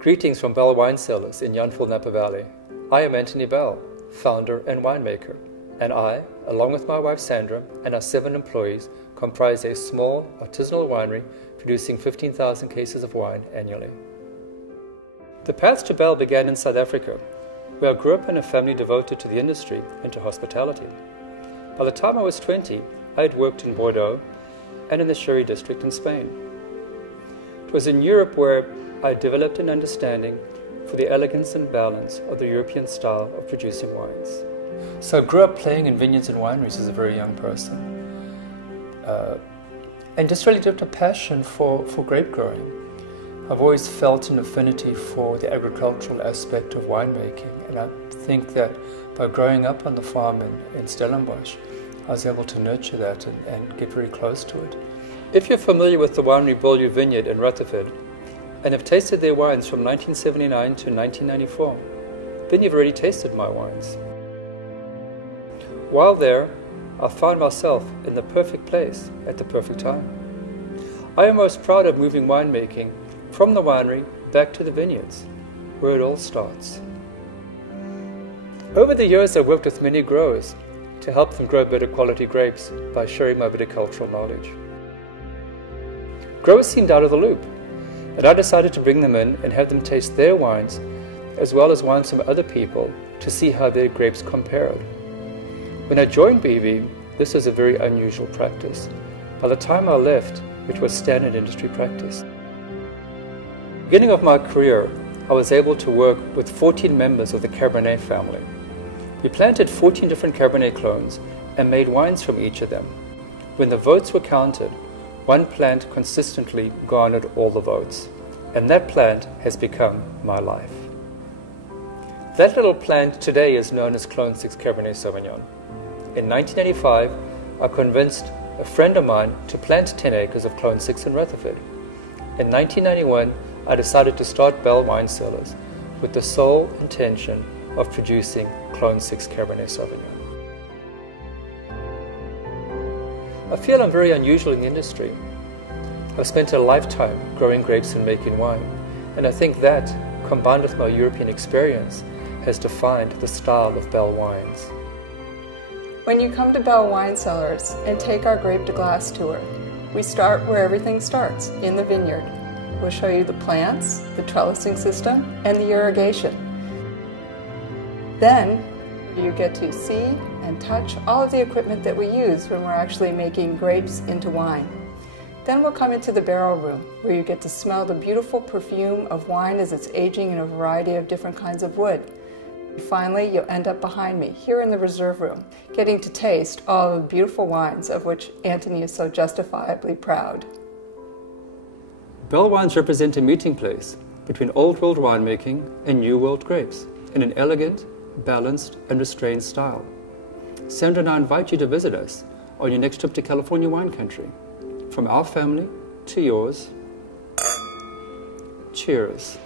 Greetings from Bell Wine Cellars in Yountville, Napa Valley. I am Anthony Bell, founder and winemaker, and I, along with my wife Sandra and our 7 employees, comprise a small artisanal winery producing 15,000 cases of wine annually. The path to Bell began in South Africa, where I grew up in a family devoted to the industry and to hospitality. By the time I was 20, I had worked in Bordeaux and in the Sherry district in Spain. It was in Europe where I developed an understanding for the elegance and balance of the European style of producing wines. So I grew up playing in vineyards and wineries as a very young person, and just really developed a passion for grape growing. I've always felt an affinity for the agricultural aspect of winemaking, and I think that by growing up on the farm in Stellenbosch, I was able to nurture that and get very close to it. If you're familiar with the winery Beaulieu Vineyard in Rutherford, and have tasted their wines from 1979 to 1994, then you've already tasted my wines. While there, I found myself in the perfect place at the perfect time. I am most proud of moving winemaking from the winery back to the vineyards, where it all starts. Over the years, I've worked with many growers to help them grow better quality grapes by sharing my viticultural knowledge. Growers seemed out of the loop, and I decided to bring them in and have them taste their wines as well as wines from other people to see how their grapes compared. When I joined BV, this was a very unusual practice. By the time I left, it was standard industry practice. Beginning of my career, I was able to work with 14 members of the Cabernet family. We planted 14 different Cabernet clones and made wines from each of them. When the votes were counted, one plant consistently garnered all the votes, and that plant has become my life. That little plant today is known as Clone 6 Cabernet Sauvignon. In 1985, I convinced a friend of mine to plant 10 acres of Clone 6 in Rutherford. In 1991, I decided to start Bell Wine Cellars with the sole intention of producing Clone 6 Cabernet Sauvignon. I feel I'm very unusual in the industry. I've spent a lifetime growing grapes and making wine, and I think that, combined with my European experience, has defined the style of Bell wines. When you come to Bell Wine Cellars and take our grape to glass tour, we start where everything starts, in the vineyard. We'll show you the plants, the trellising system, and the irrigation. Then you get to see and touch all of the equipment that we use when we're actually making grapes into wine. Then we'll come into the barrel room, where you get to smell the beautiful perfume of wine as it's aging in a variety of different kinds of wood. Finally, you'll end up behind me, here in the reserve room, getting to taste all the beautiful wines of which Anthony is so justifiably proud. Bell wines represent a meeting place between old world winemaking and new world grapes in an elegant, balanced, and restrained style. Sandra and I invite you to visit us on your next trip to California wine country. From our family to yours, cheers.